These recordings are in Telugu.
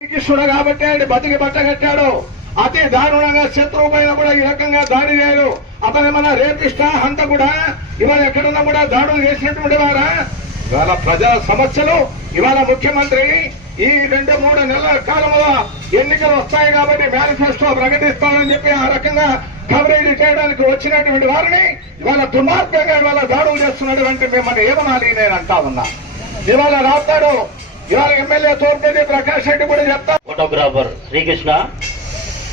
శ్రీకృష్ణుడు కాబట్టి ఆయన బతికి బట్ట కట్టాడు. అతి దారుణంగా శత్రువు పైన కూడా ఈ రకంగా దాడి చేయడు. అతను మన రేపిష్ట హంత కూడా ఇవాళ ఎక్కడున్నా కూడా దాడులు చేసినటువంటి వారా. ఇవాళ ప్రజల సమస్యలు ఇవాళ ముఖ్యమంత్రి ఈ 2-3 నెలల కాలంలో ఎన్నికలు వస్తాయి కాబట్టి మేనిఫెస్టో ప్రకటిస్తానని చెప్పి ఆ రకంగా కవరేజ్ చేయడానికి వచ్చినటువంటి వారిని ఇవాళ దుర్మార్గంగా ఇవాళ దాడులు చేస్తున్నటువంటి మిమ్మల్ని ఏమనాలి నేను అంటా ఉన్నా. ఇవాళ రాస్తాడు ఇవాళ ఎమ్మెల్యే తోర్పేది ప్రకాష్ రెడ్డి కూడా చెప్తారు. ఫోటోగ్రాఫర్ శ్రీకృష్ణ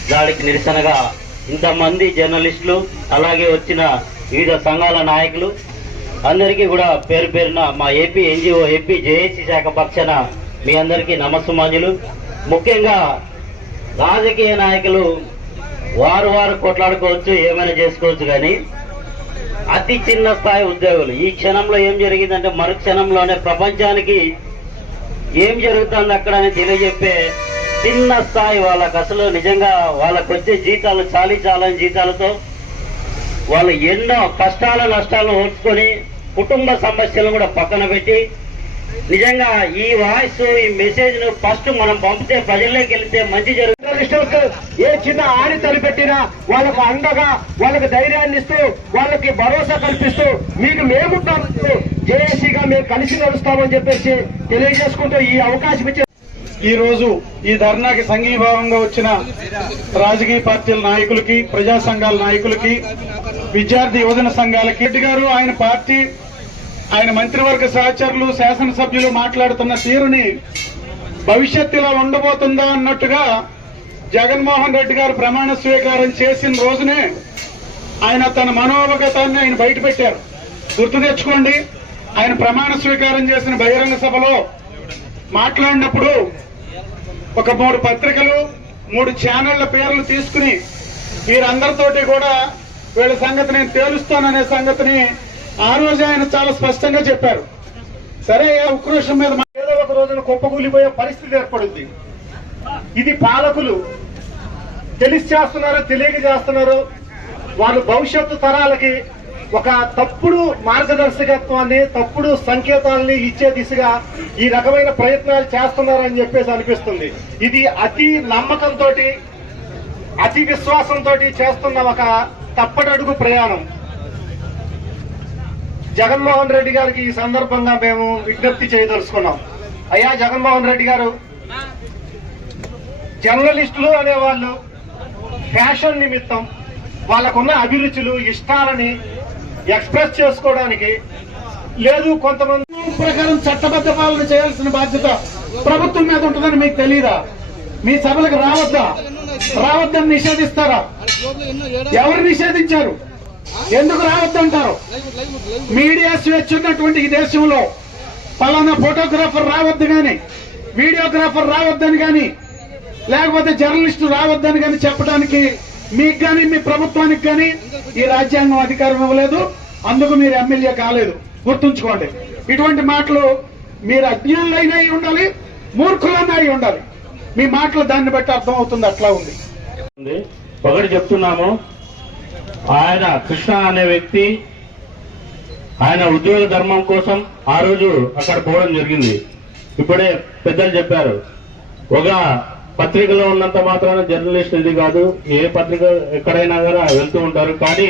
దాడికి నిరసనగా ఇంతమంది జర్నలిస్టులు అలాగే వచ్చిన వివిధ సంఘాల నాయకులు అందరికీ కూడా పేరు పేరున మా ఏపీ ఎన్జిఓ ఏపీ జేఏసీ శాఖ పక్షాన మీ అందరికీ నమస్సుమాంజులు. ముఖ్యంగా రాజకీయ నాయకులు వారు కొట్లాడుకోవచ్చు, ఏమైనా చేసుకోవచ్చు, కానీ అతి చిన్న స్థాయి ఉద్యోగులు ఈ క్షణంలో ఏం జరిగిందంటే మరు క్షణంలోనే ప్రపంచానికి ఏం జరుగుతుంది అక్కడ అని తెలియజెప్పే చిన్న స్థాయి వాళ్ళకు అసలు నిజంగా వాళ్ళకు వచ్చే జీతాలు చాలని జీతాలతో వాళ్ళు ఎన్నో కష్టాలు నష్టాలను ఓర్చుకొని కుటుంబ సమస్యలను కూడా పక్కన పెట్టి నిజంగా ఈ వాయిస్ ఈ మెసేజ్ ను ఫస్ట్ మనం పంపితే ప్రజల్లోకి వెళ్తే మంచి జరుగుతుంది. ఏ చిన్న ఆడి తలపెట్టినా వాళ్ళకు అండగా వాళ్ళకి ధైర్యాన్ని ఇస్తూ వాళ్ళకి భరోసా కల్పిస్తూ మీకు మేముంటాం జేఏసీగా మేము కలిసి నడుస్తామని చెప్పేసి తెలియజేసుకుంటూ ఈ అవకాశం ఇచ్చే ఈ రోజు ఈ ధర్నాకి సంఘీభావంగా వచ్చిన రాజకీయ పార్టీల నాయకులకి, ప్రజా సంఘాల నాయకులకి, విద్యార్థి యువజన సంఘాలకి, రెడ్డి గారు ఆయన పార్టీ ఆయన మంత్రివర్గ సహచరులు శాసనసభ్యులు మాట్లాడుతున్న తీరుని భవిష్యత్తు ఇలా ఉండబోతుందా అన్నట్టుగా జగన్మోహన్ రెడ్డి గారు ప్రమాణ స్వీకారం చేసిన రోజునే ఆయన తన మనోవగతాన్ని ఆయన బయటపెట్టారు. గుర్తు తెచ్చుకోండి, ఆయన ప్రమాణ స్వీకారం చేసిన బహిరంగ సభలో మాట్లాడినప్పుడు ఒక 3 పత్రికలు 3 ఛానళ్ల పేర్లు తీసుకుని వీరందరితోటి కూడా వీళ్ళ సంగతి నేను తేలుస్తాననే సంగతిని ఆ రోజు ఆయన చాలా స్పష్టంగా చెప్పారు. సరే, ఉక్రోషం మీద ఏదో ఒక రోజున కుప్పకూలిపోయే పరిస్థితి ఏర్పడింది. ఇది పాలకులు తెలిసి చేస్తున్నారో తెలియక చేస్తున్నారో వాళ్ళు భవిష్యత్తు తరాలకి ఒక తప్పుడు మార్గదర్శకత్వాన్ని, తప్పుడు సంకేతాలని ఇచ్చే దిశగా ఈ రకమైన ప్రయత్నాలు చేస్తున్నారని చెప్పేసి అనిపిస్తుంది. ఇది అతి నమ్మకంతో అతి విశ్వాసంతో చేస్తున్న ఒక తప్పటడుగు ప్రయాణం. జగన్మోహన్ రెడ్డి గారికి ఈ సందర్భంగా మేము విజ్ఞప్తి చేయదలుచుకున్నాం. అయ్యా జగన్మోహన్ రెడ్డి గారు, జర్నలిస్టులు అనేవాళ్ళు ఫ్యాషన్ నిమిత్తం వాళ్ళకున్న అభిరుచులు ఇష్టాలని ఎక్స్ప్రెస్ చేసుకోవడానికి లేదు, కొంతమంది ప్రకారం చట్టబద్ధ పాలన చేయాల్సిన బాధ్యత ప్రభుత్వం మీద ఉంటుందని మీకు తెలియదా? మీ సభలకు రావద్దని నిషేధిస్తారా? ఎవరు నిషేధించారు? ఎందుకు రావద్దంటారు? మీడియా స్వేచ్ఛ ఉన్నటువంటి ఈ దేశంలో పలానా ఫోటోగ్రాఫర్ రావద్దు గాని, వీడియోగ్రాఫర్ రావద్దని గాని, లేకపోతే జర్నలిస్టు రావద్దని గాని చెప్పడానికి మీకు గాని మీ ప్రభుత్వానికి గాని ఈ రాజ్యాంగం అధికారం ఇవ్వలేదు. అందుకు మీరు ఎమ్మెల్యే కాలేదు. గుర్తుంచుకోండి. ఇటువంటి మాటలు మీరు అజ్ఞానులైనా అయి ఉండాలి, మూర్ఖులైనా అయి ఉండాలి. మీ మాటలు దాన్ని బట్టి అర్థం అవుతుంది. అట్లా ఉంది. ఒకటి చెప్తున్నాము, ఆయన కృష్ణ అనే వ్యక్తి ఆయన ఉద్యోగ ధర్మం కోసం ఆ రోజు అక్కడ పోవడం జరిగింది. ఇప్పుడే పెద్దలు చెప్పారు, ఒక పత్రికలో ఉన్నంత మాత్రాన జర్నలిస్ట్ ఇది కాదు. ఏ పత్రిక ఎక్కడైనా కూడా వెళ్తూ ఉంటారు, కానీ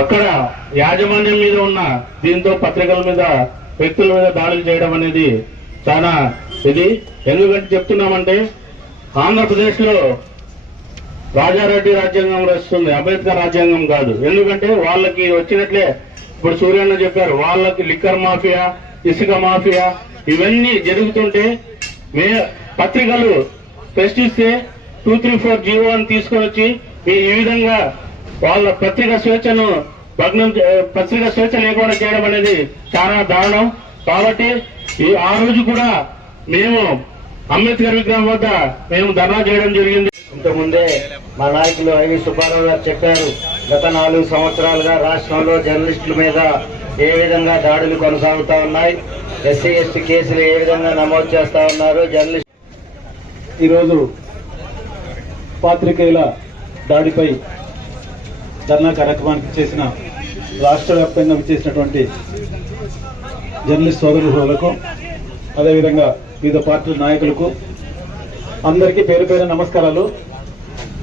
అక్కడ యాజమాన్యం మీద ఉన్న దీంతో పత్రికల మీద, వ్యక్తుల మీద దాడులు చేయడం అనేది చాలా ఇది. ఎందుకంటే చెప్తున్నామంటే ఆంధ్రప్రదేశ్ లో రాజారెడ్డి రాజ్యాంగం వస్తుంది, అంబేద్కర్ రాజ్యాంగం కాదు. ఎందుకంటే వాళ్ళకి వచ్చినట్లే ఇప్పుడు సూర్యన్న చెప్పారు, వాళ్ళకి లిక్కర్ మాఫియా, ఇసుక మాఫియా ఇవన్నీ జరుగుతుంటే పత్రికలు ప్రశ్నిస్తే 234 జీవో అని తీసుకొని వచ్చి ఈ విధంగా వాళ్ళ పత్రిక స్వేచ్ఛను పత్రిక స్వేచ్ఛ లేకుండా చేయడం అనేది చాలా దారుణం. కాబట్టి ఆ రోజు కూడా మేము అంబేద్కర్ విగ్రహం వద్ద మేము ధర్నా చేయడం జరిగింది. ఇంతకుముందే మా నాయకులు ఐవి సుబ్బారావు గారు చెప్పారు, గత 4 సంవత్సరాలుగా రాష్ట్రంలో జర్నలిస్టుల మీద ఏ విధంగా దాడులు కొనసాగుతా ఉన్నాయి, ఎస్సీ ఎస్టీ కేసులు ఏ విధంగా నమోదు చేస్తా ఉన్నారు. జర్నలిస్ట్ ఈరోజు పాత్రికేయుల దాడిపై ధర్నా కార్యక్రమానికి చేసిన రాష్ట్ర వ్యాప్తంగా విచ్చేసినటువంటి జర్నలిస్ట్ సోదరులకు, అదేవిధంగా వివిధ పార్టీల నాయకులకు, అందరికీ పేరు పేరు నమస్కారాలు.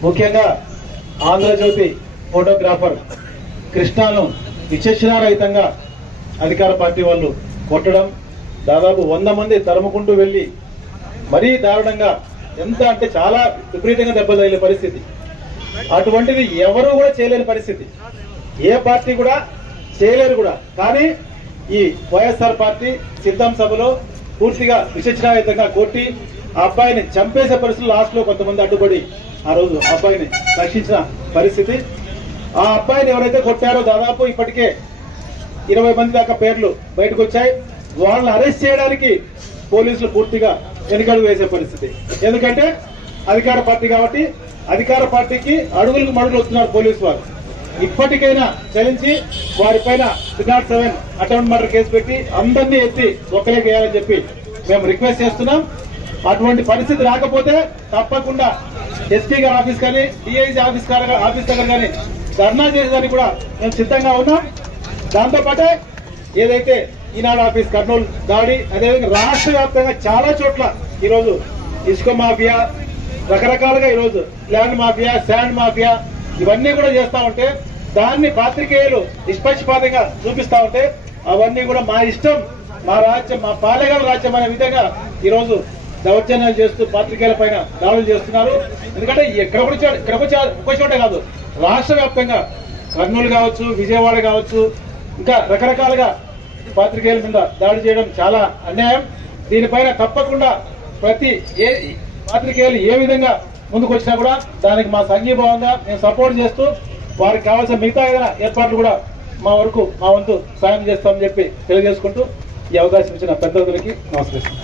ముఖ్యంగా ఆంధ్రజ్యోతి ఫోటోగ్రాఫర్ కృష్ణను విచక్షణారహితంగా అధికార పార్టీ వాళ్ళు కొట్టడం, దాదాపు 100 మంది తరుముకుంటూ వెళ్ళి మరీ దారుణంగా, ఎంత అంటే చాలా విపరీతంగా దెబ్బలు తగిలే పరిస్థితి. అటువంటిది ఎవరు కూడా చేయలేని పరిస్థితి, ఏ పార్టీ కూడా చేయలేరు కూడా. కానీ ఈ వైఎస్ఆర్ పార్టీ సిద్ధం సభలో పూర్తిగా విచక్షణారహితంగా కొట్టి ఆ అబ్బాయిని చంపేసే పరిస్థితులు లాస్ట్ లో కొంతమంది అడ్డుపడి ఆ రోజు అబ్బాయిని రక్షించిన పరిస్థితి. ఆ అబ్బాయిని ఎవరైతే కొట్టారో దాదాపు ఇప్పటికే 20 మంది దాకా పేర్లు బయటకు వచ్చాయి. వాళ్ళని అరెస్ట్ చేయడానికి పోలీసులు పూర్తిగా వెనుకడుగు వేసే పరిస్థితి. ఎందుకంటే అధికార పార్టీ కాబట్టి అధికార పార్టీకి అడుగులకు మడుగులు వస్తున్నారు పోలీసు వారు. ఇప్పటికైనా చలించి వారిపైన 307 అటెంప్ట్ మర్డర్ కేసు పెట్టి అందరినీ ఎత్తి ఒక్కలే వేయాలని చెప్పి మేము రిక్వెస్ట్ చేస్తున్నాం. అటువంటి పరిస్థితి రాకపోతే తప్పకుండా ఎస్పీ గారి ఆఫీస్ కానీ డిఐజీ ఆఫీస్ దగ్గర కానీ ధర్నా చేసేదానికి కూడా మేము సిద్ధంగా ఉన్నాం. దాంతోపాటే ఏదైతే ఈనాడు ఆఫీస్ కర్నూలు దాడి, అదేవిధంగా రాష్ట్ర వ్యాప్తంగా చాలా చోట్ల ఈరోజు ఇసుక మాఫియా, రకరకాలుగా ఈరోజు ల్యాండ్ మాఫియా, శాండ్ మాఫియా ఇవన్నీ కూడా చేస్తా ఉంటే దాన్ని పాత్రికేయులు నిష్పక్షపాతంగా చూపిస్తా ఉంటే అవన్నీ కూడా మా ఇష్టం, మా రాజ్యం, మా పాలెగాల రాజ్యం అనే విధంగా ఈరోజు దౌర్జన్యాలు చేస్తూ పాత్రికేయుల పైన దాడులు చేస్తున్నారు. ఎందుకంటే ఒక్క చోటే కాదు, రాష్ట్ర వ్యాప్తంగా కర్నూలు కావచ్చు, విజయవాడ కావచ్చు, ఇంకా రకరకాలుగా పాత్రికేయుల మీద దాడి చేయడం చాలా అన్యాయం. దీనిపైన తప్పకుండా ప్రతి పాత్రికేయులు ఏ విధంగా ముందుకు వచ్చినా కూడా దానికి మా సంఘీభావంగా మేము సపోర్ట్ చేస్తూ వారికి కావాల్సిన మిగతా ఏదైనా ఏర్పాట్లు కూడా మా వంతు సాయం చేస్తామని చెప్పి తెలియజేసుకుంటూ ఈ అవకాశం ఇచ్చిన పెద్దలకి నమస్కరిస్తాం.